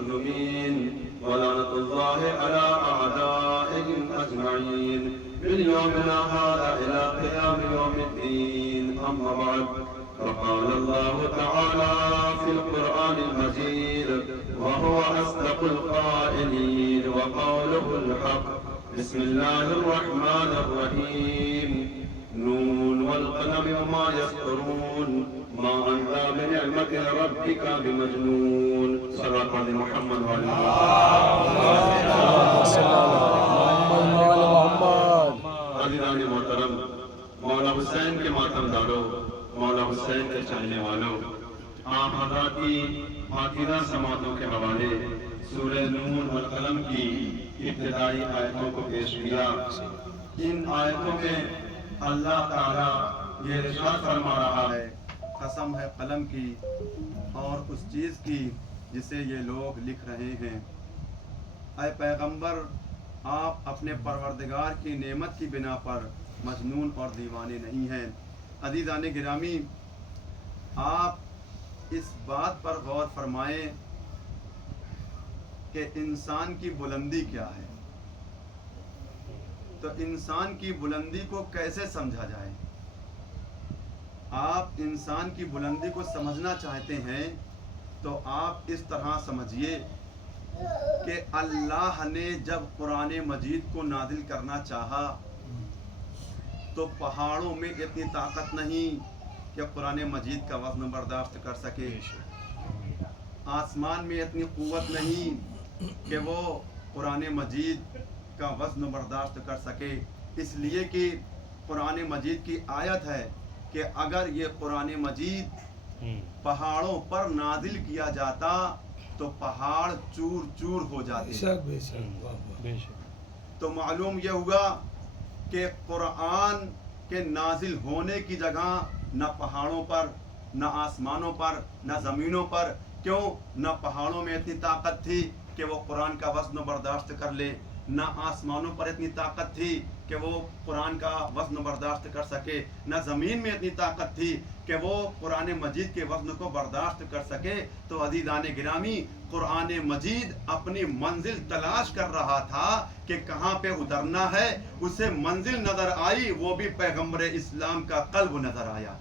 المظلومين ولعنة الله على أعدائهم أجمعين من يومنا هذا إلى قيام يوم الدين. أما بعد، فقال الله تعالى في القرآن المجيد وهو أصدق القائلين وقوله الحق: بسم الله الرحمن الرحيم نون والقلم وما يسطرون ما أنت بنعمة ربك بمجنون. صدق محمد وعلى عزیزان محترم، مولا حسین کے ماتم دارو، مولا حسین کے چاہنے والوں، آپ حضرات کی پاکیزہ سماعتوں کے حوالے سورہ نون والقلم کی ابتدائی آیتوں کو پیش کیا. ان آیتوں میں اللہ تعالیٰ یہ ارشاد فرما رہا ہے: قسم ہے قلم کی اور اس چیز کی جسے یہ لوگ لکھ رہے ہیں. اے پیغمبر، آپ اپنے پروردگار کی نعمت کی بنا پر مجنون اور دیوانے نہیں ہیں. عزیزان گرامی، آپ اس بات پر غور فرمائیں کہ انسان کی بلندی کیا ہے. تو انسان کی بلندی کو کیسے سمجھا جائے؟ آپ انسان کی بلندی کو سمجھنا چاہتے ہیں تو آپ اس طرح سمجھیے کہ اللہ نے جب قرآن مجید کو نازل کرنا چاہا تو پہاڑوں میں اتنی طاقت نہیں کہ قرآن مجید کا وزن برداشت کر سکے، آسمان میں اتنی قوت نہیں کہ وہ قرآن مجید کا وزن برداشت کر سکے. اس لیے کہ قرآن مجید کی آیت ہے کہ اگر یہ قرآن مجید پہاڑوں پر نازل کیا جاتا تو پہاڑ چور چور ہو جاتے. تو معلوم یہ ہوا کہ قرآن کے نازل ہونے کی جگہ نہ پہاڑوں پر، نہ آسمانوں پر، نہ زمینوں پر. کیوں؟ نہ پہاڑوں میں اتنی طاقت تھی کہ وہ قرآن کا وزن برداشت کر لے، نہ آسمانوں پر اتنی طاقت تھی کہ وہ قرآن کا وزن برداشت کر سکے، نہ زمین میں اتنی طاقت تھی کہ وہ قرآن مجید کے وزن کو برداشت کر سکے. تو عزیزان گرامی، قرآن مجید اپنی منزل تلاش کر رہا تھا کہ کہاں پہ اترنا ہے. اسے منزل نظر آئی، وہ بھی پیغمبر اسلام کا قلب نظر آیا،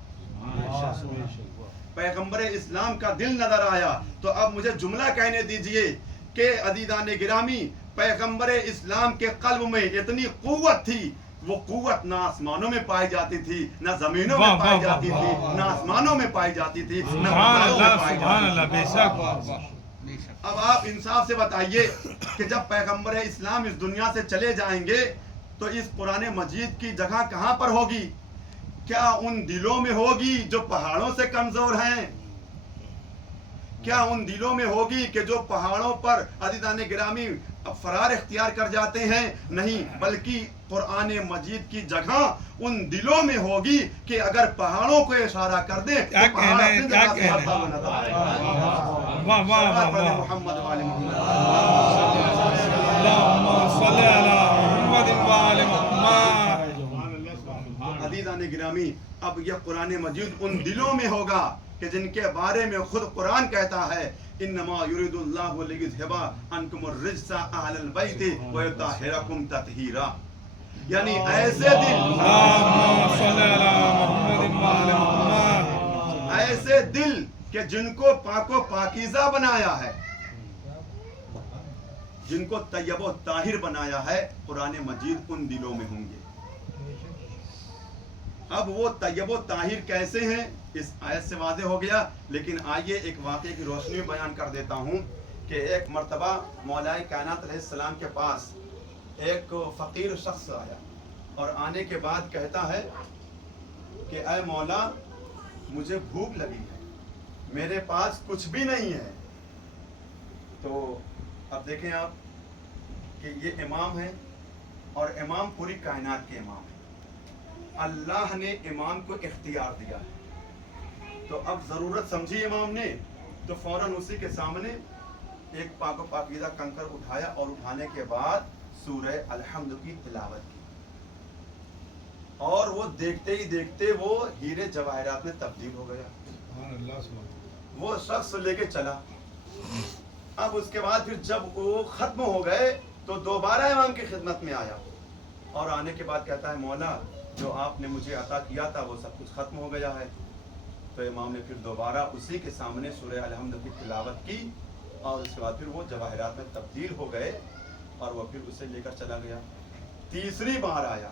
پیغمبر اسلام کا دل نظر آیا. تو اب مجھے جملہ کہنے دیجئے کہ عزیزان گرامی، پیغمبر اسلام کے قلب میں اتنی قوت تھی، وہ قوت نہ آسمانوں میں پائی جاتی تھی، نہ زمینوں میں پائی جاتی تھی، نہ آسمانوں میں پائی جاتی تھی، نہ پہاڑوں میں پائی جاتی تھی. اب آپ انصاف سے بتائیے کہ جب پیغمبر اسلام اس دنیا سے چلے جائیں گے تو اس قرآن مجید کی جگہ کہاں پر ہوگی؟ کیا ان دلوں میں ہوگی جو پہاڑوں سے کمزور ہیں؟ کیا ان دلوں میں ہوگی کہ جو پہاڑوں پر عزیزان گرامی فرار اختیار کر جاتے ہیں؟ نہیں، بلکہ قرآن مجید کی جگہ ان دلوں میں ہوگی کہ اگر پہاڑوں کو اشارہ کر دیں تو پہاڑ اپنی جگہ سے ہٹتا ہوا نظر آئے گا. محمد وعلی محمد. عزیزان گرامی، اب یہ قرآن مجید ان دلوں میں ہوگا کہ جن کے بارے میں خود قرآن کہتا ہے: انما یرید اللہ لیذھب عنکم الرجس اہل البیت ویطہرکم تطہیرا. یعنی ایسے دل کہ جن کو پاک و پاکیزہ بنایا ہے، جن کو طیب و طاہر بنایا ہے، قرآن مجید ان دلوں میں ہوں گے. اب وہ طیب و طاہر کیسے ہیں اس آیت سے واضح ہو گیا. لیکن آئیے ایک واقعے کی روشنی میں بیان کر دیتا ہوں کہ ایک مرتبہ مولا کائنات علیہ السلام کے پاس ایک فقیر شخص آیا اور آنے کے بعد کہتا ہے کہ اے مولا، مجھے بھوک لگی ہے، میرے پاس کچھ بھی نہیں ہے. تو اب دیکھیں آپ کہ یہ امام ہے اور امام پوری کائنات کے امام ہے. اللہ نے امام کو اختیار دیا ہے. تو اب ضرورت سمجھی امام نے تو فوراً اسی کے سامنے ایک پاک و پاکیزہ کنکر اٹھایا اور اٹھانے کے بعد سورہ الحمد کی تلاوت کی. اور وہ دیکھتے ہی دیکھتے وہ ہیرے جواہرات میں تبدیل ہو گیا. وہ شخص لے کے چلا. اب اس کے بعد پھر جب وہ ختم ہو گئے تو دوبارہ امام کی خدمت میں آیا اور آنے کے بعد کہتا ہے مولا جو آپ نے مجھے عطا کیا تھا وہ سب کچھ ختم ہو گیا ہے. تو امام نے پھر دوبارہ اسی کے سامنے سورہ الحمد کی تلاوت کی اور اس کے بعد پھر وہ جواہرات میں تبدیل ہو گئے اور وہ پھر اسے لے کر چلا گیا. تیسری بار آیا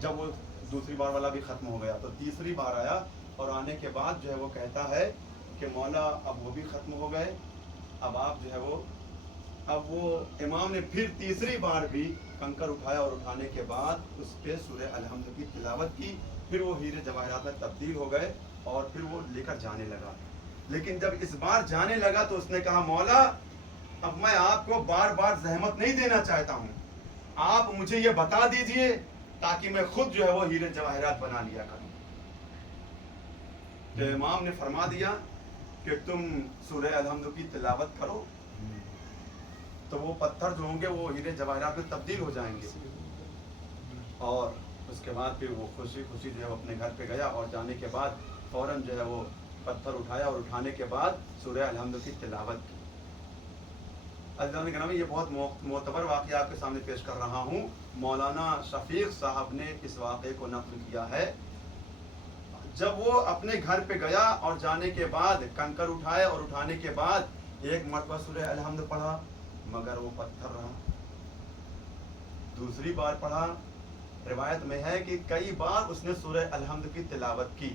جب وہ دوسری بار والا بھی ختم ہو گیا تو تیسری بار آیا اور آنے کے بعد جو ہے وہ کہتا ہے کہ مولا اب وہ بھی ختم ہو گئے, اب آپ جو ہے وہ اب وہ امام نے پھر تیسری بار بھی کنکر اٹھایا اور اٹھانے کے بعد اس پہ سورہ الحمد کی تلاوت کی. پھر وہ ہیرے جواہرات میں تبدیل ہو گئے اور پھر وہ لے کر جانے لگا. لیکن جب اس بار جانے لگا تو اس نے کہا مولا اب میں آپ کو بار بار زحمت نہیں دینا چاہتا ہوں, آپ مجھے یہ بتا دیجئے تاکہ میں خود جو ہے وہ ہیرے جواہرات بنا لیا کروں. تو امام نے فرما دیا کہ تم سورہ الحمد کی تلاوت کرو تو وہ پتھر جو ہوں گے وہ ہیرے جواہرات میں تبدیل ہو جائیں گے. اور اس کے بعد پھر وہ خوشی خوشی جو ہے وہ اپنے گھر پہ گیا اور جانے کے بعد فوراً جو ہے وہ پتھر اٹھایا اور اٹھانے کے بعد سورہ الحمد کی تلاوت کی. عزیزان گرامی یہ بہت معتبر واقعہ آپ کے سامنے پیش کر رہا ہوں. مولانا شفیق صاحب نے اس واقعے کو نقل کیا ہے. جب وہ اپنے گھر پہ گیا اور جانے کے بعد کنکر اٹھائے اور اٹھانے کے بعد ایک مرتبہ سورہ الحمد پڑھا مگر وہ پتھر رہا. دوسری بار پڑھا, روایت میں ہے کہ کئی بار اس نے سورہ الحمد کی تلاوت کی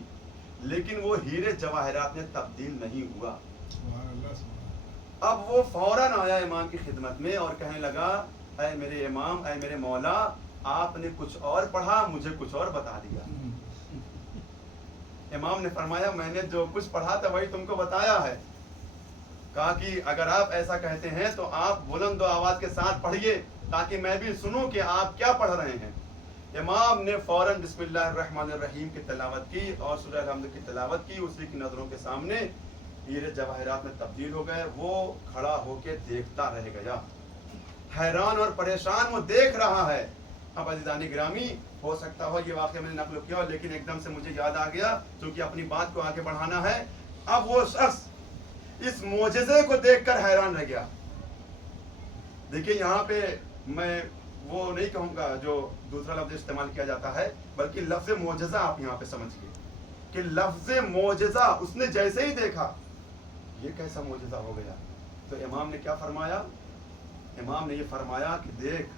لیکن وہ ہیرے جواہرات میں تبدیل نہیں ہوا. اب وہ فوراً آیا امام کی خدمت میں اور کہنے لگا اے میرے امام, اے میرے مولا, آپ نے کچھ اور پڑھا مجھے کچھ اور بتا دیا. امام نے فرمایا میں نے جو کچھ پڑھا تھا وہی تم کو بتایا ہے. کہا کہ اگر آپ ایسا کہتے ہیں تو آپ بلند و آواز کے ساتھ پڑھیے تاکہ میں بھی سنوں کہ آپ کیا پڑھ رہے ہیں. امام نے فوراً بسم اللہ الرحمن الرحیم کی تلاوت کی اور سورہ الحمد کی تلاوت کی. اسی کی نظروں کے سامنے ہیرے جواہرات میں تبدیل ہو گئے. وہ کھڑا ہو کے دیکھتا رہ گیا, حیران اور پریشان وہ دیکھ رہا ہے. اب عزیزان گرامی ہو سکتا ہو یہ واقعہ میں نے نقل کیا لیکن ایک دم سے مجھے یاد آ گیا کیونکہ اپنی بات کو آگے بڑھانا ہے. اب وہ شخص اس معجزے کو دیکھ کر حیران رہ گیا. دیکھیں یہاں پہ میں وہ نہیں کہوں گا جو دوسرا لفظ استعمال کیا جاتا ہے بلکہ لفظ معجزہ آپ یہاں پہ سمجھیے کہ لفظ معجزہ اس نے جیسے ہی دیکھا یہ کیسا معجزہ ہو گیا. تو امام نے کیا فرمایا؟ امام نے یہ فرمایا کہ دیکھ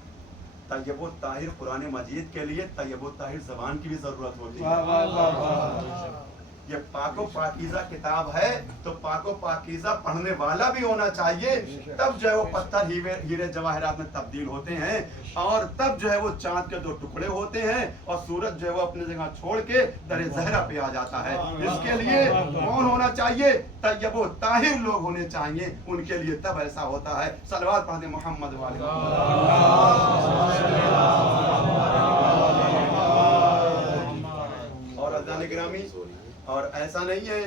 طیب و طاہر قرآن مجید کے لیے طیب و طاہر زبان کی بھی ضرورت ہوتی ہے. یہ پاک و پاکیزہ کتاب ہے تو پاک و پاکیزہ پڑھنے والا بھی ہونا چاہیے. تب جو ہے وہ پتھر ہیرے جواہرات میں تبدیل ہوتے ہیں اور تب جو ہے وہ چاند کے 2 ٹکڑے ہوتے ہیں اور سورج جو ہے وہ اپنی جگہ چھوڑ کے در زہرہ پہ آ جاتا ہے. اس کے لیے کون ہونا چاہیے؟ طیب و طاہر لوگ ہونے چاہیے. ان کے لیے تب ایسا ہوتا ہے. صلوات پڑھ دیں محمد والے. اور عزیزان گرامی اور ایسا نہیں ہے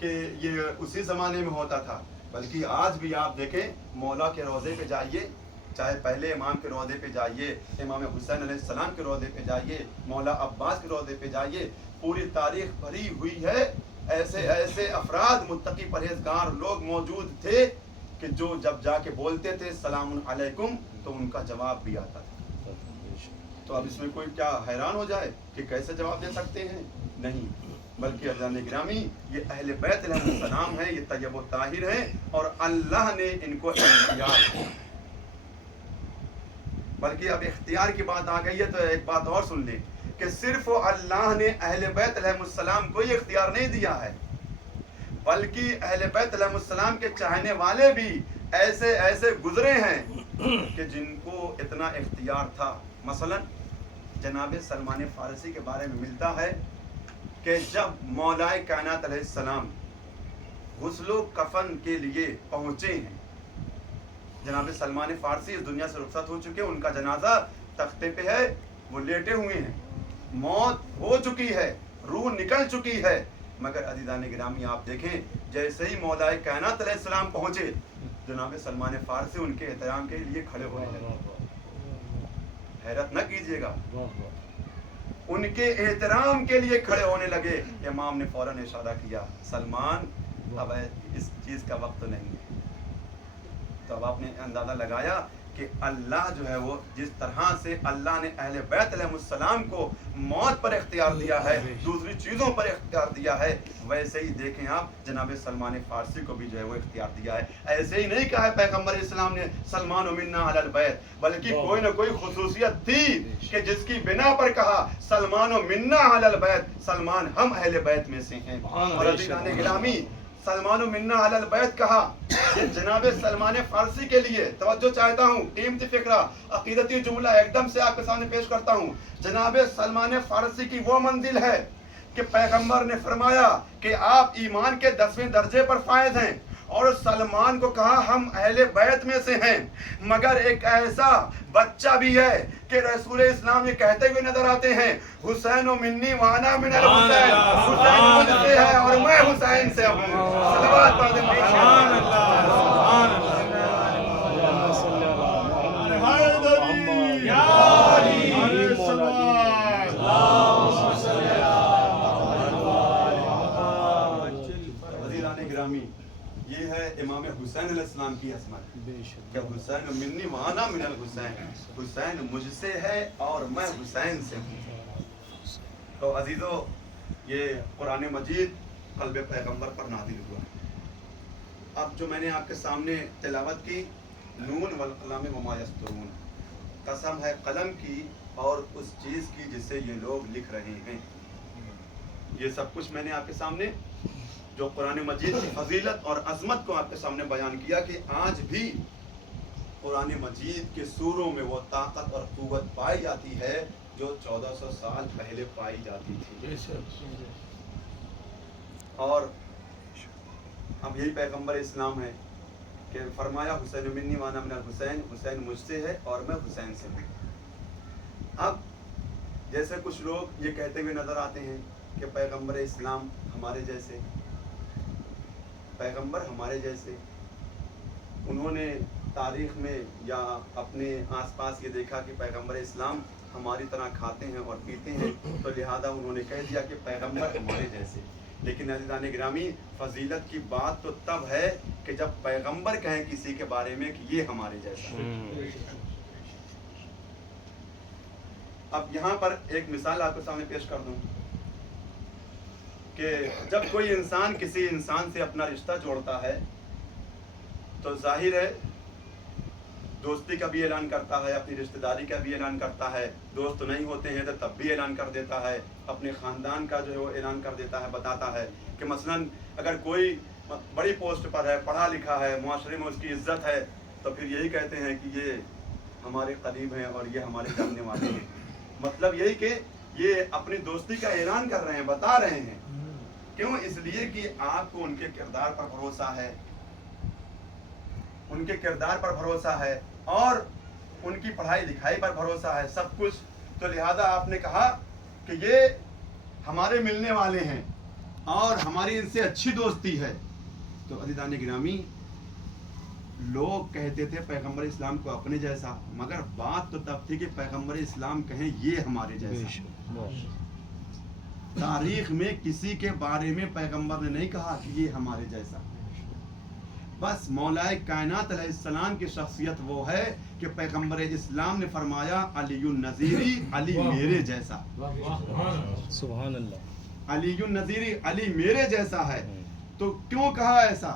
کہ یہ اسی زمانے میں ہوتا تھا بلکہ آج بھی آپ دیکھیں مولا کے روضے پہ جائیے, چاہے پہلے امام کے روضے پہ جائیے, امام حسین علیہ السلام کے روضے پہ جائیے, مولا عباس کے روضے پہ جائیے, پوری تاریخ بھری ہوئی ہے. ایسے ایسے افراد متقی پرہیزگار لوگ موجود تھے کہ جو جب جا کے بولتے تھے السلام علیکم تو ان کا جواب بھی آتا تھا. تو اب اس میں کوئی کیا حیران ہو جائے کہ کیسے جواب دے سکتے ہیں؟ نہیں, بلکہ عزیزان گرامی یہ اہل بیت علیہ السلام ہیں, یہ طیب و طاہر ہیں اور اللہ نے ان کو اختیار, بلکہ اب اختیار کی بات آ گئی ہے تو ایک بات اور سن لیں کہ صرف اللہ نے اہل بیت علیہ السلام کو یہ اختیار نہیں دیا ہے بلکہ اہل بیت علیہ السلام کے چاہنے والے بھی ایسے ایسے گزرے ہیں کہ جن کو اتنا اختیار تھا. مثلا جناب سلمان فارسی کے بارے میں ملتا ہے کہ جب مولائے کائنات علیہ السلام غسل و کفن کے لیے پہنچے ہیں, جناب سلمان فارسی اس دنیا سے رخصت ہو چکے, ان کا جنازہ تختے پہ ہے, وہ لیٹے ہوئے ہیں, موت ہو چکی ہے, روح نکل چکی ہے, مگر عزیزان گرامی آپ دیکھیں جیسے ہی مولائے کائنات علیہ السلام پہنچے جناب سلمان فارسی ان کے احترام کے لیے کھڑے ہونے لگے. حیرت نہ کیجیے گا, ان کے احترام کے لیے کھڑے ہونے لگے. امام نے فوراً اشارہ کیا سلمان اب اس چیز کا وقت نہیں ہے, تو اب آپ نے اندازہ لگایا کہ اللہ جو ہے وہ جس طرح سے اللہ نے اہل بیت علیہ السلام کو موت پر اختیار دیا ہے، دوسری چیزوں پر اختیار دیا ہے، ویسے ہی دیکھیں آپ جناب سلمان فارسی کو بھی جو ہے وہ اختیار دیا ہے. ایسے ہی نہیں کہا ہے پیغمبر اسلام نے سلمان منا علی البیت، بلکہ کوئی نہ کوئی خصوصیت تھی کہ جس کی بنا پر کہا سلمان منا علی البیت، سلمان ہم اہل بیت میں سے ہیں. اور عزیزان گرامی سلمان منا علی البیت کہا، یہ جناب سلمان فارسی کے لیے توجہ چاہتا ہوں، قیمتی فکرہ عقیدتی جملہ ایک دم سے آپ کے سامنے پیش کرتا ہوں. جناب سلمان فارسی کی وہ منزل ہے کہ پیغمبر نے فرمایا کہ آپ ایمان کے 10ویں درجے پر فائز ہیں، اور سلمان کو کہا ہم اہل بیت میں سے ہیں. مگر ایک ایسا بچہ بھی ہے کہ رسول اسلام یہ کہتے ہوئے نظر آتے ہیں حسین و منی وانا من الحسین، حسین مجھ سے ہے اور میں حسین سے ہوں. صلوات پڑھ دیں. سبحان اللہ، سبحان اللہ. یہ ہے امام حسین علیہ السلام کی عظمت کہ حسین منی وانا من الحسین، حسین مجھ سے ہے اور میں حسین سے ہوں. تو عزیزو یہ قرآن مجید قلب پیغمبر پر نازل ہوا. اب جو میں نے آپ کے سامنے تلاوت کی، نون والقلم وما یسطرون، قسم ہے قلم کی اور اس چیز کی جسے یہ لوگ لکھ رہے ہیں. یہ سب کچھ میں نے آپ کے سامنے جو قرآن مجید کی فضیلت اور عظمت کو آپ کے سامنے بیان کیا کہ آج بھی قرآن مجید کے سوروں میں وہ طاقت اور قوت پائی جاتی ہے جو 1400 سال پہلے پائی جاتی تھی. اور اب یہی پیغمبر اسلام ہے کہ فرمایا حسین منی وانا من الحسین، حسین مجھ سے ہے اور میں حسین سے ہوں. اب جیسے کچھ لوگ یہ کہتے ہوئے نظر آتے ہیں کہ پیغمبر اسلام ہمارے جیسے، پیغمبر ہمارے جیسے، انہوں نے تاریخ میں یا اپنے آس پاس یہ دیکھا کہ پیغمبر اسلام ہماری طرح کھاتے ہیں اور پیتے ہیں، تو لہذا انہوں نے کہہ دیا کہ پیغمبر ہمارے جیسے. لیکن عزیزان گرامی فضیلت کی بات تو تب ہے کہ جب پیغمبر کہیں کسی کے بارے میں کہ یہ ہمارے جیسا ہے. اب یہاں پر ایک مثال آپ کے سامنے پیش کر دوں کہ جب کوئی انسان کسی انسان سے اپنا رشتہ جوڑتا ہے تو ظاہر ہے دوستی کا بھی اعلان کرتا ہے، اپنی رشتہ داری کا بھی اعلان کرتا ہے. دوست نہیں ہوتے ہیں تو تب بھی اعلان کر دیتا ہے، اپنے خاندان کا جو ہے وہ اعلان کر دیتا ہے، بتاتا ہے کہ مثلا اگر کوئی بڑی پوسٹ پر ہے، پڑھا لکھا ہے، معاشرے میں اس کی عزت ہے، تو پھر یہی کہتے ہیں کہ یہ ہمارے قریب ہیں اور یہ ہمارے جاننے والے ہیں. مطلب یہی کہ یہ اپنی دوستی کا اعلان کر رہے ہیں، بتا رہے ہیں. کیوں؟ اس لیے کہ آپ کو ان کے کردار پر بھروسہ ہے، ان کے کردار پر بھروسہ ہے اور ان کی پڑھائی لکھائی پر بھروسہ ہے، سب کچھ. تو لہذا آپ نے کہا کہ یہ ہمارے ملنے والے ہیں اور ہماری ان سے اچھی دوستی ہے. تو عزیزان گرامی لوگ کہتے تھے پیغمبر اسلام کو اپنے جیسا، مگر بات تو تب تھی کہ پیغمبر اسلام کہیں یہ ہمارے جیسا. تاریخ میں کسی کے بارے میں پیغمبر نے نہیں کہا کہ یہ ہمارے جیسا. بس مولا کائنات علیہ السلام کی شخصیت وہ ہے کہ پیغمبر اسلام نے فرمایا علی النذیری، علی میرے جیسا. سبحان اللہ. علی النذیری، علی میرے جیسا ہے. تو کیوں کہا ایسا؟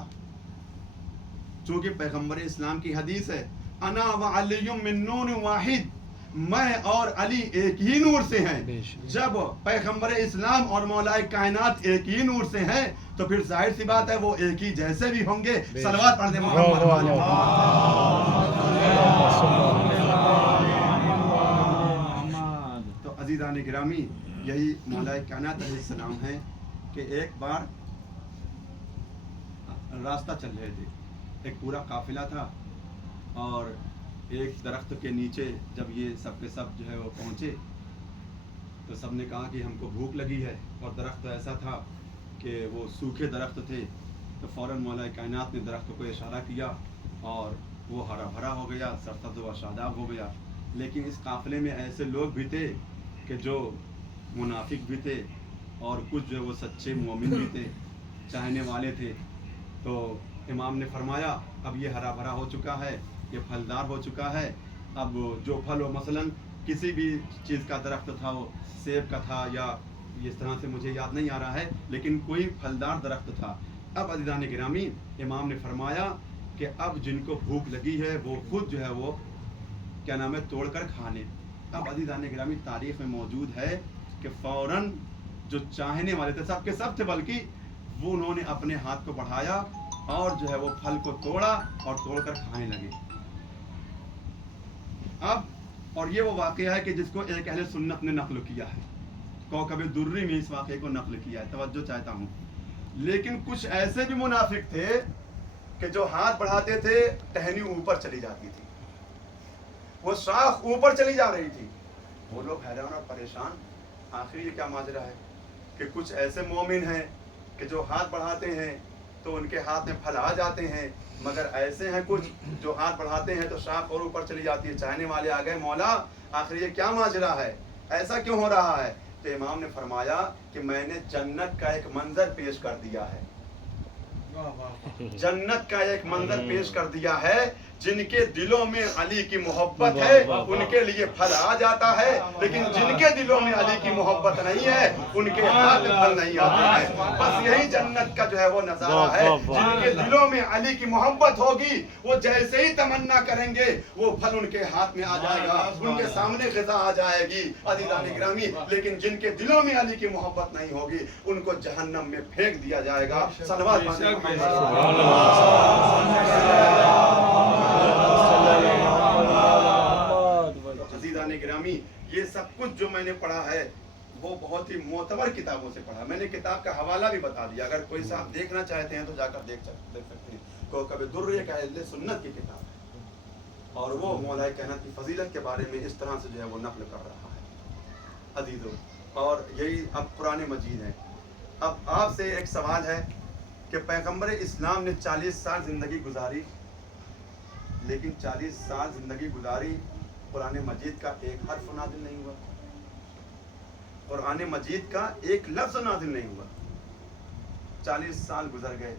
چونکہ پیغمبر اسلام کی حدیث ہے انا وعلی من نور واحد، میں اور علی ایک ہی نور سے ہیں. جب پیغمبر اسلام اور مولا کائنات ایک ہی نور سے ہیں تو پھر ظاہر سی بات ہے وہ ایک ہی جیسے بھی ہوں گے. صلوات پڑھ دیں محمد. تو عزیزان گرامی یہی مولا کائنات علیہ السلام ہیں کہ ایک بار راستہ چل رہے تھے، ایک پورا قافلہ تھا اور ایک درخت کے نیچے جب یہ سب کے سب جو ہے وہ پہنچے تو سب نے کہا کہ ہم کو بھوک لگی ہے، اور درخت ایسا تھا کہ وہ سوکھے درخت تھے. تو فوراً مولا کائنات نے درخت کو اشارہ کیا اور وہ ہرا بھرا ہو گیا، سرسبز و شاداب ہو گیا. لیکن اس قافلے میں ایسے لوگ بھی تھے کہ جو منافق بھی تھے اور کچھ جو وہ سچے مومن بھی تھے، چاہنے والے تھے. تو امام نے فرمایا اب یہ ہرا بھرا ہو چکا ہے، یہ پھلدار ہو چکا ہے، اب جو پھل ہو مثلاً کسی بھی چیز کا درخت تھا، وہ سیب کا تھا یا اس طرح سے مجھے یاد نہیں آ رہا ہے، لیکن کوئی پھلدار درخت تھا. اب عزیزان گرامی امام نے فرمایا کہ اب جن کو بھوک لگی ہے وہ خود جو ہے وہ کیا نام ہے توڑ کر کھا لیں. اب عزیزان گرامی تاریخ میں موجود ہے کہ فوراً جو چاہنے والے تھے سب کے سب تھے، بلکہ وہ انہوں نے اپنے ہاتھ کو بڑھایا اور جو ہے وہ پھل کو توڑا اور توڑ کر کھانے لگے. اب اور یہ وہ واقعہ ہے کہ جس کو ایک اہل سنت نے نقل کیا ہے، کوکب دری میں اس واقعے کو نقل کیا ہے، توجہ چاہتا ہوں. لیکن کچھ ایسے بھی منافق تھے کہ جو ہاتھ بڑھاتے تھے ٹہنی اوپر چلی جاتی تھی، وہ شاخ اوپر چلی جا رہی تھی. وہ لوگ حیران اور پریشان، آخر یہ کیا ماجرا ہے کہ کچھ ایسے مومن ہیں کہ جو ہاتھ بڑھاتے ہیں تو ان کے ہاتھ میں پھل آ جاتے ہیں، مگر ایسے ہیں کچھ جو ہاتھ بڑھاتے ہیں تو شاخ اور اوپر چلی جاتی ہے. چاہنے والے آ گئے، مولا آخر یہ کیا ماجرا ہے، ایسا کیوں ہو رہا ہے؟ تو امام نے فرمایا کہ میں نے جنت کا ایک منظر پیش کر دیا ہے، جنت کا ایک منظر پیش کر دیا ہے. جن کے دلوں میں علی کی محبت ہے ان کے لیے پھل آ جاتا ہے، لیکن جن کے دلوں میں علی کی محبت نہیں ہے ان کے ہاتھ میں پھل نہیں آتے ہیں. بس یہی جنت کا جو ہے وہ نظارہ ہے. جن کے دلوں میں علی کی محبت ہوگی وہ جیسے ہی تمنا کریں گے وہ پھل ان کے ہاتھ میں آ جائے گا، ان کے سامنے غذا آ جائے گی. عزیزان گرامی لیکن جن کے دلوں میں علی کی محبت نہیں ہوگی ان کو جہنم میں پھینک دیا جائے گا. صلوات عزیزان گرامی یہ سب کچھ جو میں نے پڑھا ہے وہ بہت ہی معتبر کتابوں سے پڑھا. میں نے کتاب کا حوالہ بھی بتا دیا، اگر کوئی صاحب دیکھنا چاہتے ہیں تو جا کر دیکھ سکتے ہیں. کوکب در ایک اہل سنت کی کتاب ہے اور وہ مولا کائنات کی فضیلت کے بارے میں اس طرح سے جو ہے وہ نقل کر رہا ہے. عزیزو اور یہی اب قرآن مجید ہے. اب آپ سے ایک سوال ہے کہ پیغمبر اسلام نے 40 سال زندگی گزاری، لیکن 40 سال زندگی گزاری قرآن مجید کا ایک حرف نازل نہیں ہوا، قرآن مجید کا ایک لفظ نازل نہیں ہوا. 40 سال گزر گئے،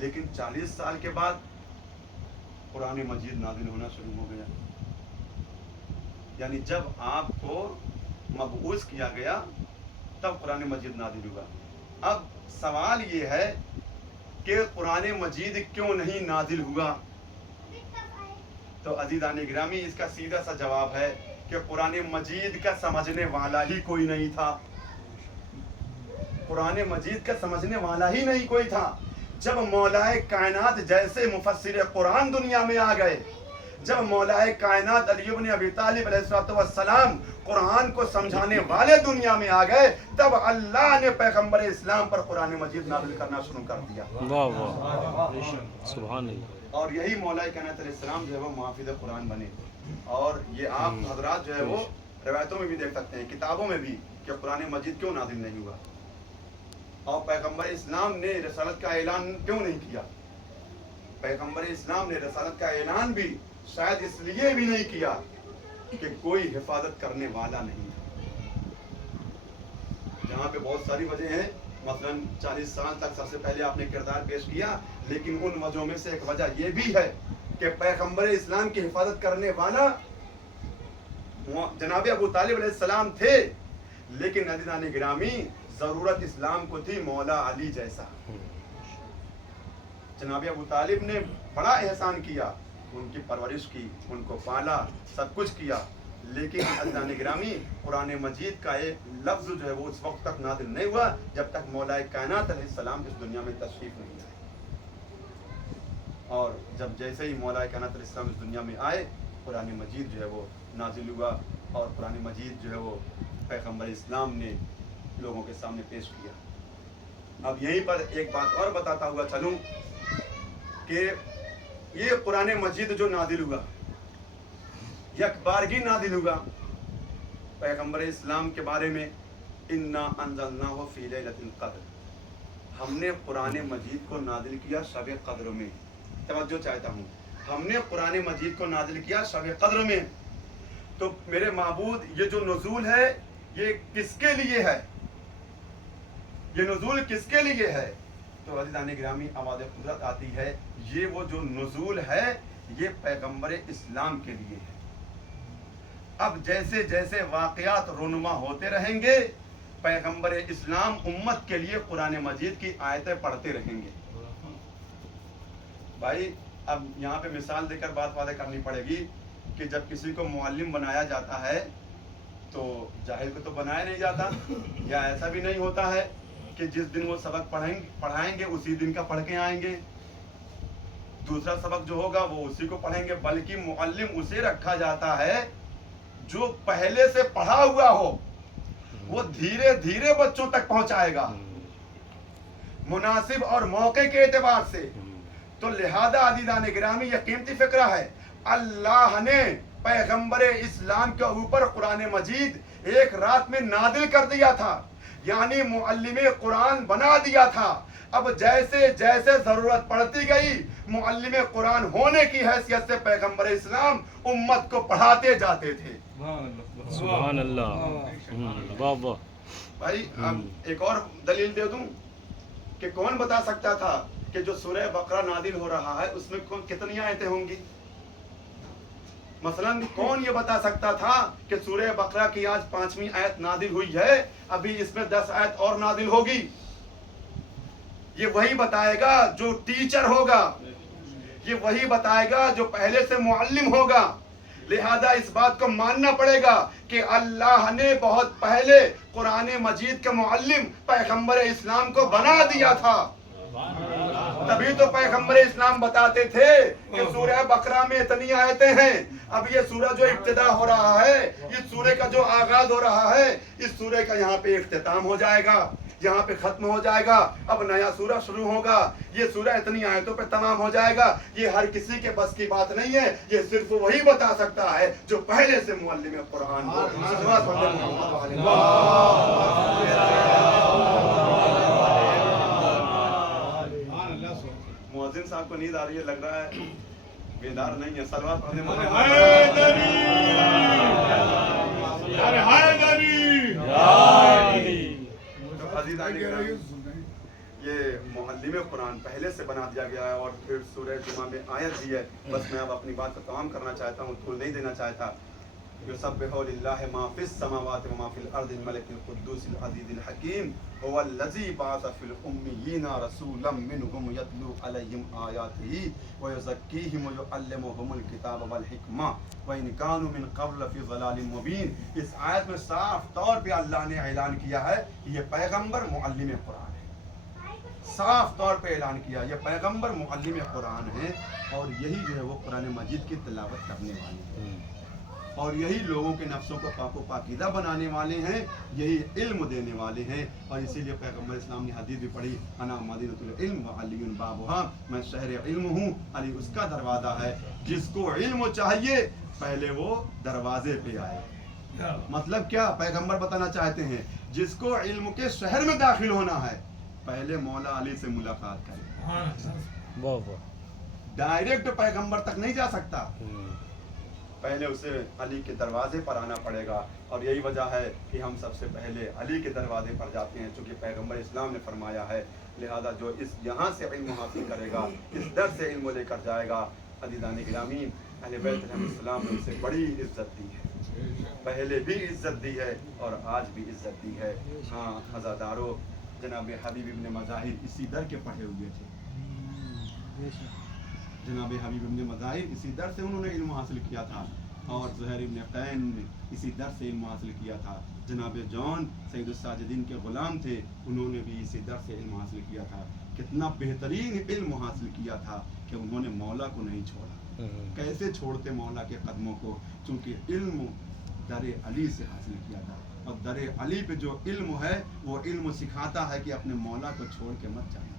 لیکن 40 سال کے بعد قرآن مجید نازل ہونا شروع ہو گیا. یعنی جب آپ کو مبعوث کیا گیا تب قرآن مجید نازل ہوا. اب سوال یہ ہے کہ قرآن مجید کیوں نہیں نازل ہوا؟ تو عزیزان گرامی اس کا سیدھا سا جواب ہے کہ قرآن مجید کا سمجھنے والا ہی کوئی نہیں تھا. قرآن مجید کا سمجھنے والا ہی نہیں کوئی تھا. جب مولائے کائنات جیسے مفسر قرآن دنیا میں آ گئے، جب مولائے کائنات علی بن ابی طالب علیہ السلام قرآن کو سمجھانے والے دنیا میں آ گئے، تب اللہ نے پیغمبر اسلام پر قرآن مجید نازل کرنا شروع کر دیا. سبحان اللہ. اور یہی مولائے کائنات علیہ السلام جو ہے وہ محافظ قرآن بنے. اور یہ آپ حضرات جو ہے وہ روایتوں میں بھی دیکھ سکتے ہیں، کتابوں میں بھی، کہ قرآن مجید کیوں نازل نہیں ہوا اور پیغمبر اسلام نے رسالت کا اعلان کیوں نہیں کیا. پیغمبر اسلام نے رسالت کا اعلان بھی شاید اس لیے بھی نہیں کیا کہ کوئی حفاظت کرنے والا نہیں تھا. جہاں پہ بہت ساری وجہ ہیں، مثلا 40 سال تک سب سے پہلے آپ نے کردار پیش کیا، لیکن ان وجہوں میں سے ایک وجہ یہ بھی ہے کہ پیغمبر اسلام کی حفاظت کرنے والا جناب ابو طالب علیہ السلام تھے، لیکن عزیزان گرامی ضرورت اسلام کو تھی مولا علی جیسا. جناب ابو طالب نے بڑا احسان کیا، ان کی پرورش کی، ان کو پالا، سب کچھ کیا، لیکن عزیزان گرامی قرآن مجید کا ایک لفظ جو ہے وہ اس وقت تک نازل نہیں ہوا جب تک مولا کائنات علیہ السلام اس دنیا میں تشریف نہیں آئے. اور جب جیسے ہی مولا کائنات علیہ السلام اس دنیا میں آئے قرآن مجید جو ہے وہ نازل ہوا اور قرآن مجید جو ہے وہ پیغمبر اسلام نے لوگوں کے سامنے پیش کیا. اب یہیں پر ایک بات اور بتاتا ہوا چلوں کہ یہ قرآن مجید جو نازل ہوا یک بارگی نازل ہوا پیغمبر اسلام کے بارے میں، انا انزلناہ فی لیلۃ القدر، ہم نے قرآن مجید کو نازل کیا شب قدر میں. توجہ چاہتا ہوں، ہم نے قرآن مجید کو نازل کیا شب قدر میں. تو میرے معبود یہ جو نزول ہے یہ کس کے لیے ہے؟ یہ نزول کس کے لیے ہے؟ تو عزیزان گرامی آواز قدرت آتی ہے، یہ وہ جو نزول ہے یہ پیغمبر اسلام کے لیے ہے۔ اب جیسے جیسے واقعات رونما ہوتے رہیں گے، پیغمبر اسلام امت کے لیے قرآن مجید کی آیتیں پڑھتے رہیں گے۔ بھائی اب یہاں پہ مثال دے کر بات واضح کرنی پڑے گی کہ جب کسی کو معلم بنایا جاتا ہے تو جاہل کو تو بنایا نہیں جاتا، یا ایسا بھی نہیں ہوتا ہے کہ جس دن وہ سبق پڑھائیں گے اسی دن کا پڑھ کے آئیں گے، دوسرا سبق جو ہوگا وہ اسی کو پڑھیں گے، بلکہ معلم اسے رکھا جاتا ہے جو پہلے سے پڑھا ہوا ہو، وہ دھیرے دھیرے بچوں تک پہنچائے گا مناسب اور موقع کے اعتبار سے۔ تو لہذا عزیزان گرامی یہ قیمتی فکرہ ہے، اللہ نے پیغمبر اسلام کے اوپر قرآن مجید ایک رات میں نازل کر دیا تھا، یعنی معلم قرآن بنا دیا تھا۔ اب جیسے جیسے ضرورت پڑتی گئی، معلم قرآن ہونے کی حیثیت سے پیغمبر اسلام امت کو پڑھاتے جاتے تھے۔ سبحان اللہ، واہ واہ۔ بھائی اب ایک اور دلیل دے دوں کہ کون بتا سکتا تھا کہ جو سورہ بقرہ نازل ہو رہا ہے اس میں کتنی آیتیں ہوں گی؟ مثلا کون یہ بتا سکتا تھا کہ سورہ بقرہ کی آج 5ویں آیت نازل ہوئی ہے، ابھی اس میں 10 آیت اور نازل ہوگی؟ یہ وہی بتائے گا جو ٹیچر ہوگا، یہ وہی بتائے گا جو پہلے سے معلم ہوگا۔ لہذا اس بات کو ماننا پڑے گا کہ اللہ نے بہت پہلے قرآن مجید کے معلم پیغمبر اسلام کو بنا دیا تھا، تبھی تو پیغمبر اسلام بتاتے تھے کہ سورہ بقرہ میں اتنی آیتیں ہیں۔ اب یہ سورہ جو ابتدا ہو رہا ہے، اس سورہ کا جو آغاز ہو رہا ہے، اس سورہ کا یہاں پہ اختتام ہو جائے گا، یہاں پہ ختم ہو جائے گا، اب نیا سورہ شروع ہوگا، یہ سورہ اتنی آیتوں پہ تمام ہو جائے گا۔ یہ ہر کسی کے بس کی بات نہیں ہے، یہ صرف وہی بتا سکتا ہے جو پہلے سے معلم قرآن ہو۔ مؤذن صاحب کو نیند آ رہی ہے، لگ رہا ہے بیدار نہیں ہے۔ صلوات پڑھنے تو عزیزان گرامی، یہ معلم قرآن پہلے سے بنا دیا گیا ہے، اور پھر سورہ جمعہ میں آیت دی ہے۔ بس میں اب اپنی بات کو تمام کرنا چاہتا ہوں، طول نہیں دینا چاہتا۔ یسبح للہ ما فی السماوات وما فی الارض الملک القدوس العزیز الحکیم هو الذی بعث فی الامیین رسولا منهم یتلو علیہم آیاتہ ویزکیہم ویعلمہم الکتاب والحکمہ وان کانوا من قبل فی ضلال مبین۔ اس آیت میں صاف طور پہ اللہ نے اعلان کیا ہے کہ یہ پیغمبر معلم قرآن ہے، صاف طور پہ اعلان کیا یہ پیغمبر معلم قرآن ہے، اور یہی جو ہے وہ قرآن مجید کی تلاوت کرنے والے ہیں، اور یہی لوگوں کے نفسوں کو پاک و پاکیزہ بنانے والے ہیں، یہی علم دینے والے ہیں۔ اور اسی لیے پیغمبر اسلام نے حدیث بھی پڑھی، انا مدینۃ العلم وعلی بابھا، میں شہر علم ہوں، علی اس کا دروازہ ہے۔ جس کو علم چاہیے پہلے وہ دروازے پہ آئے۔ مطلب کیا پیغمبر بتانا چاہتے ہیں؟ جس کو علم کے شہر میں داخل ہونا ہے پہلے مولا علی سے ملاقات کرے۔ ڈائریکٹ پیغمبر تک نہیں جا سکتا، پہلے اسے علی کے دروازے پر آنا پڑے گا، اور یہی وجہ ہے کہ ہم سب سے پہلے علی کے دروازے پر جاتے ہیں، چونکہ پیغمبر اسلام نے فرمایا ہے۔ لہذا جو اس یہاں سے علم حاصل کرے گا، اس در سے علم لے کر جائے گا۔ عزیزان گرامی، اہل بیت علیہ السلام نے اسے بڑی عزت دی ہے، پہلے بھی عزت دی ہے اور آج بھی عزت دی ہے۔ ہاں عزادارو، جناب حبیب ابن مظاہر اسی در کے پڑھے ہوئے تھے، جناب حبیب ابن مظاہر اسی در سے انہوں نے علم حاصل کیا تھا، اور زہیر ابن قین نے اسی در سے علم حاصل کیا تھا۔ جناب جون سید الساجدین کے غلام تھے، انہوں نے بھی اسی در سے علم حاصل کیا تھا۔ کتنا بہترین علم حاصل کیا تھا کہ انہوں نے مولا کو نہیں چھوڑا۔ کیسے چھوڑتے مولا کے قدموں کو؟ چونکہ علم در علی سے حاصل کیا تھا، اور در علی پہ جو علم ہے وہ علم سکھاتا ہے کہ اپنے مولا کو چھوڑ کے مت جانا،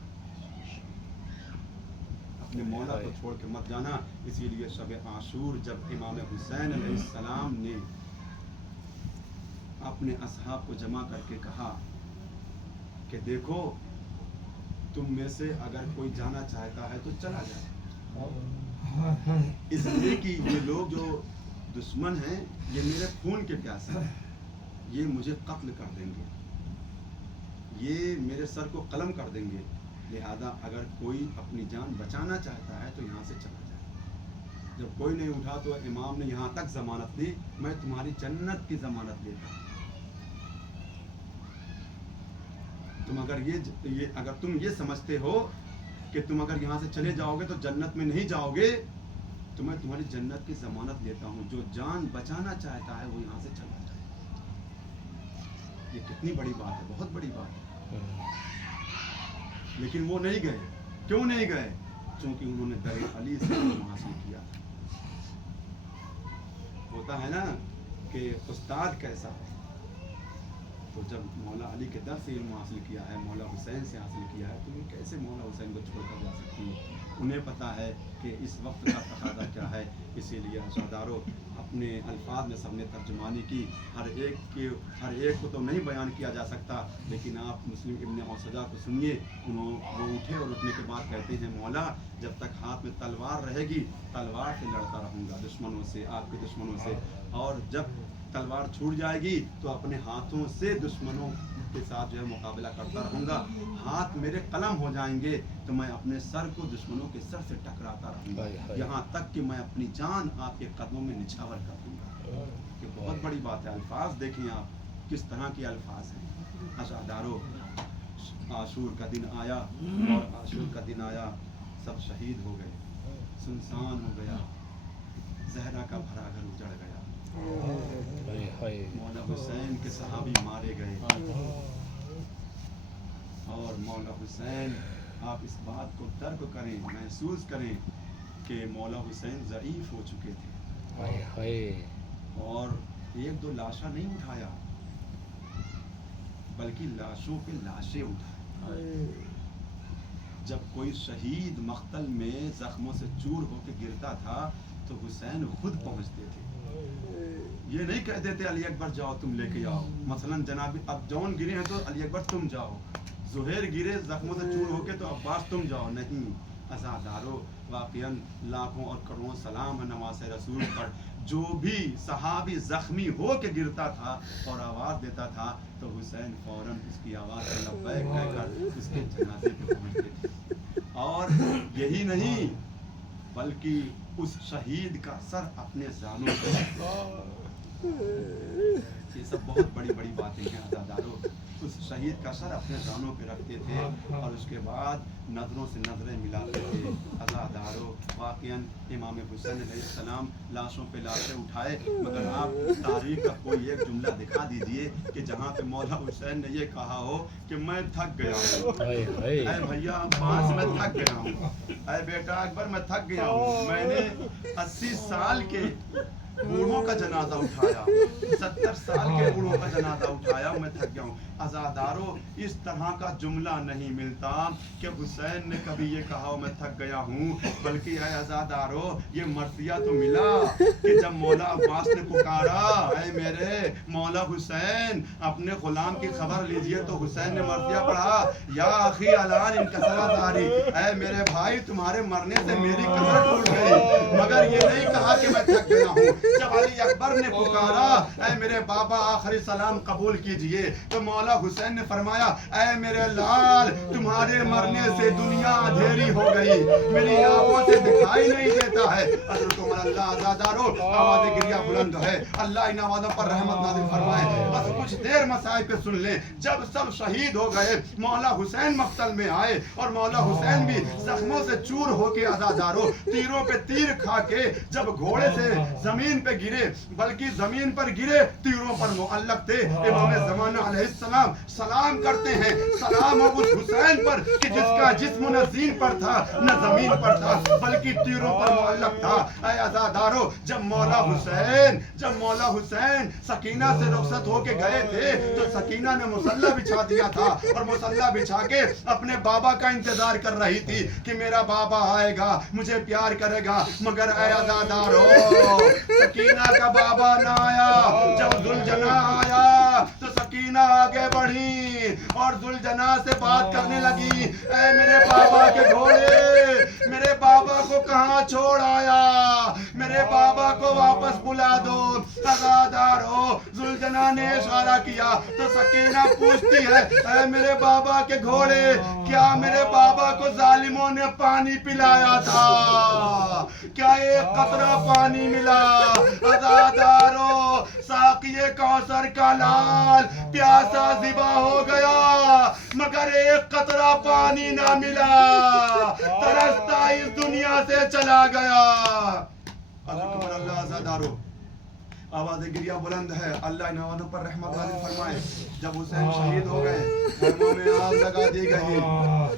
اپنے مولا کو چھوڑ کے مت جانا۔ اسی لیے شب عاشور جب امام حسین علیہ السلام نے اپنے اصحاب کو جمع کر کے کہا کہ دیکھو تم میں سے اگر کوئی جانا چاہتا ہے تو چلا جائے، اس لیے کہ یہ لوگ جو دشمن ہیں یہ میرے خون کے پیاسے ہیں، یہ مجھے قتل کر دیں گے، یہ میرے سر کو قلم کر دیں گے، لہذا اگر کوئی اپنی جان بچانا چاہتا ہے تو یہاں سے چلا جائے. جب کوئی نہیں اٹھا تو امام نے یہاں تک ضمانت دی, میں تمہاری جنت کی ضمانت لیتا ہوں. تم اگر تم یہ سمجھتے ہو کہ تم اگر یہاں سے چلے جاؤ گے تو جنت میں نہیں جاؤ گے, تو میں تمہاری جنت کی ضمانت لیتا ہوں. جو جان بچانا چاہتا ہے وہ یہاں سے چلا جائے. یہ کتنی بڑی بات ہے, بہت بڑی بات ہے. لیکن وہ نہیں گئے. کیوں نہیں گئے؟ چونکہ انہوں نے در علی سے علم حاصل کیا تھا. ہوتا ہے نا کہ استاد کیسا ہے, تو جب مولا علی کے در سے علم حاصل کیا ہے, مولا حسین سے حاصل کیا ہے, تو یہ کیسے مولا حسین کو چھوڑ کر جا سکتی ہے؟ انہیں پتا ہے کہ اس وقت کا تقاضا کیا ہے. اسی لیے عزادارو اپنے الفاظ میں سب نے ترجمانی کی. ہر ایک کو تو نہیں بیان کیا جا سکتا, لیکن آپ مسلم ابن اوسجا کو سنیے. وہ اٹھے اور اٹھنے کے بعد کہتے ہیں مولا جب تک ہاتھ میں تلوار رہے گی تلوار سے لڑتا رہوں گا دشمنوں سے, آپ کے دشمنوں سے, اور جب تلوار چھوٹ جائے گی تو اپنے ہاتھوں سے دشمنوں کے ساتھ جو ہے مقابلہ کرتا رہوں گا. ہاتھ میرے قلم ہو جائیں گے تو میں اپنے سر کو دشمنوں کے سر سے ٹکراتا رہوں گا, یہاں تک کہ میں اپنی جان آپ کے قدموں میں نچھاور کر دوں گا. یہ بہت بڑی بات ہے. الفاظ دیکھیں آپ کس طرح کے الفاظ ہیں. عزادارو عاشور کا دن آیا, اور عاشور کا دن آیا, سب شہید ہو گئے, سنسان ہو گیا, زہرا کا بھرا گھر اجڑ گیا, مولا حسین کے صحابی مارے گئے. اور مولا حسین, آپ اس بات کو درک کریں, محسوس کریں کہ مولا حسین ضعیف ہو چکے تھے, اور ایک دو لاشاں نہیں اٹھایا بلکہ لاشوں پہ لاشیں اٹھائے. جب کوئی شہید مقتل میں زخموں سے چور ہو کے گرتا تھا تو حسین خود پہنچتے تھے. یہ نہیں کہتے تھے علی اکبر جاؤ تم لے کے آؤ, مثلا جناب اب جون گرے ہیں تو علی اکبر تم جاؤ, زہیر گرے زخموں سے چور ہو کے تو عباس تم جاؤ. نہیں, عزادارو واقعاً لاکھوں اور کروڑوں سلام ہے نواز رسول پر. جو بھی صحابی زخمی ہو کے گرتا تھا اور آواز دیتا تھا تو حسین فوراً اس کی آواز سے لبیک کہہ کر اس کے جنازے پہ پہنچتے تھے. اور یہی نہیں بلکہ اس شہید کا سر اپنے زانوں پہ. یہ سب بہت بڑی بڑی باتیں ہیں عزادارو. اس شہید کا سر اپنے زانوں پہ رکھتے تھے اور اس کے بعد نظروں سے نظریں ملاتے تھے. عزادارو واقعاً امام حسین علیہ السلام لاشوں پہ لاشیں اٹھائے, مگر آپ تاریخ کا کوئی ایک جملہ دکھا دیجئے کہ جہاں پہ مولا حسین نے یہ کہا ہو کہ میں تھک گیا ہوں, اے بھیا عباس میں تھک گیا ہوں, اے بیٹا اکبر میں تھک گیا ہوں, میں نے 80 سال کے بوڑھوں کا جنازہ اٹھایا, 70 سال کے بوڑھوں کا جنازہ اٹھایا, میں تھک گیا ہوں. عزادارو اس طرح کا جملہ نہیں ملتا کہ حسین نے کبھی یہ کہا میں تھک گیا ہوں, بلکہ اے عزادارو یہ مرثیہ تو ملا کہ جب مولا عباس نے پکارا اے میرے مولا حسین اپنے غلام کی خبر لیجئے, تو حسین نے مرثیہ پڑھا یا اخی الان انکسرا داری, اے میرے بھائی تمہارے مرنے سے میری کمر ٹوٹ گئی, مگر یہ نہیں کہا کہ میں تھک گیا ہوں. جب علی اکبر نے پکارا اے میرے بابا آخری سلام قبول کیجئے, تو مولا حسین نے فرمایا اے میرے لال تمہارے مرنے سے دنیا اندھیری ہو گئی, میری آنکھوں سے دکھائی نہیں دیتا ہے. حضرت عمر اللہ عزادارو آواز گریہ بلند ہے, اللہ ان آوازوں پر رحمت نازل فرمائے. بس کچھ دیر مسائل پہ سن لیں. جب سب شہید ہو گئے مولا حسین مقتل میں آئے, اور مولا حسین بھی زخموں سے چور ہو کے عزادارو تیروں پہ تیر کھا کے جب گھوڑے سے زمین پہ گرے, بلکہ زمین پر گرے تیروں پر معلق تھے. امام زمانہ علیہ السلام سلام کرتے ہیں, سلام ہو اس حسین پر کہ جس کا جسم نہ زین پر تھا نہ زمین پر تھا بلکہ تیروں پر معلق تھا. اے عزادارو جب مولا حسین سکینہ سے رخصت ہو کے گئے تھے تو سکینہ نے مصلی بچھا دیا تھا, اور مصلی بچھا کے اپنے بابا کا انتظار کر رہی تھی کہ میرا بابا آئے گا مجھے پیار کرے گا. مگر اے عزادارو سکینہ کا بابا نہ آیا. جب ذوالجناح آیا تو سکینہ آگے بڑھی اور ذوالجناح سے بات کرنے لگی, اے میرے بابا کے گھوڑے, میرے بابا کو کہاں چھوڑ آیا, میرے بابا کو واپس بلا دو۔ عزادار ہو ذوالجلال نے اشارہ کیا تو سکینہ پوچھتی ہے اے میرے بابا کے گھوڑے، کیا میرے بابا کو ظالموں نے پانی پلایا تھا؟ کیا ایک قطرہ پانی ملا؟ عزادارو ساقی کوثر کا لال پیاسا ذبح ہو گیا مگر ایک قطرہ پانی نہ ملا، ترستا اس دنیا سے چلا گیا۔ اللہ عزادارو آواز گریہ بلند ہے، اللہ ان نوانوں پر رحمت نازل فرمائے۔ جب حسین شہید ہو گئے، گھروں میں آگ لگا دی گئی،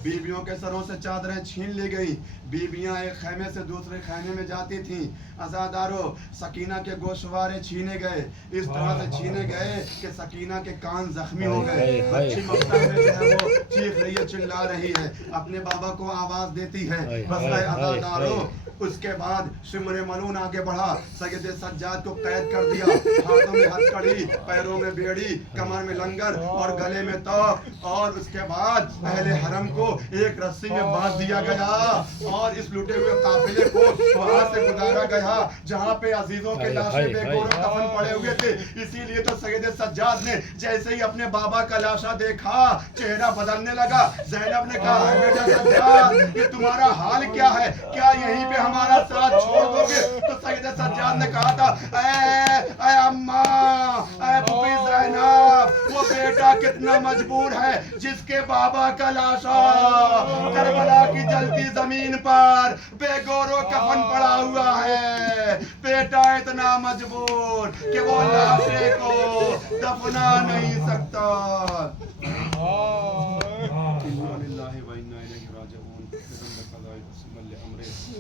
بیویوں کے سروں سے چادریں چھین لی گئی، بیویاں ایک خیمے سے دوسرے خیمے میں جاتی تھیں۔ عزادارو سکینہ کے گوشوارے چھینے گئے، اس طرح سے چھینے گئے کہ سکینہ کے کان زخمی ہو گئے۔ بچی مقتل میں جو ہے وہ چیخ رہی ہے، چلا رہی ہے، اپنے بابا کو آواز دیتی ہے۔ بس اے عزادارو اس کے بعد شمر ملون آگے بڑھا، سید سجاد کو قید کر دیا، ہاتھوں میں ہتھکڑی، پیروں میں بیڑی، کمر میں لنگر اور گلے میں توق، اور اس کے بعد اہل حرم کو ایک رسی میں باندھ دیا گیا اور اس لوٹے ہوئے قافلے کو وہاں سے گزارا گیا جہاں پہ عزیزوں کے لاشیں بے گور و کفن پڑے ہوئے تھے۔ اسی لیے تو سید سجاد نے جیسے ہی اپنے بابا کا لاشا دیکھا چہرہ بدلنے لگا۔ زینب نے کہا بیٹا سجاد یہ تمہارا حال کیا ہے، کیا یہیں پہ ہمارا ساتھ چھوڑ دو گے؟ تو سید سجاد نے کہا تھا اے اماں، اے پھوپھی زینب، وہ بیٹا کتنا مجبور ہے جس کے بابا کا لاشا کربلا کی جلتی زمین پر بے گور و کفن پڑا ہوا ہے، بیٹا اتنا مجبور کہ وہ لاشے کو دفنا نہیں سکتا۔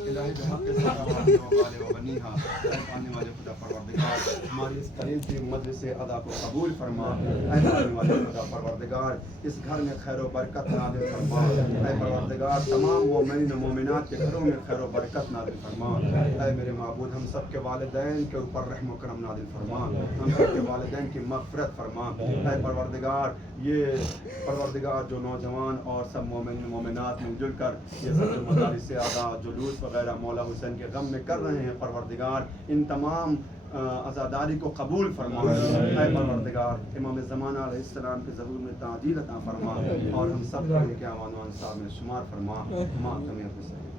الہی بحق صلوات و آل و بنیہا، اے پانے والے خدا پروردگار ہماری اس قریب کی مجلس ادا کو قبول فرما۔ اے پانے والے خدا پروردگار اس گھر میں خیر و برکت نازل فرما۔ اے پروردگار تمام مومنین و مومنات کے گھروں میں خیر و برکت نازل فرما۔ اے میرے معبود ہم سب کے والدین کے اوپر رحم و کرم نازل فرما، ہم سب کے والدین کی مغفرت فرما۔ اے پروردگار یہ پروردگار جو نوجوان اور سب مومن مومنات مل جل کر یہ سب جو مجالس ادا جلوس وغیرہ مولا حسین کے غم میں کر رہے ہیں، پروردگار ان تمام عزاداری کو قبول فرما۔ اے پروردگار امام زمانہ علیہ السلام کے ظہور میں تعجیل عطا فرما اور ہم سب کو ان کے اعوان و انصار میں شمار فرما۔ ماتم حسین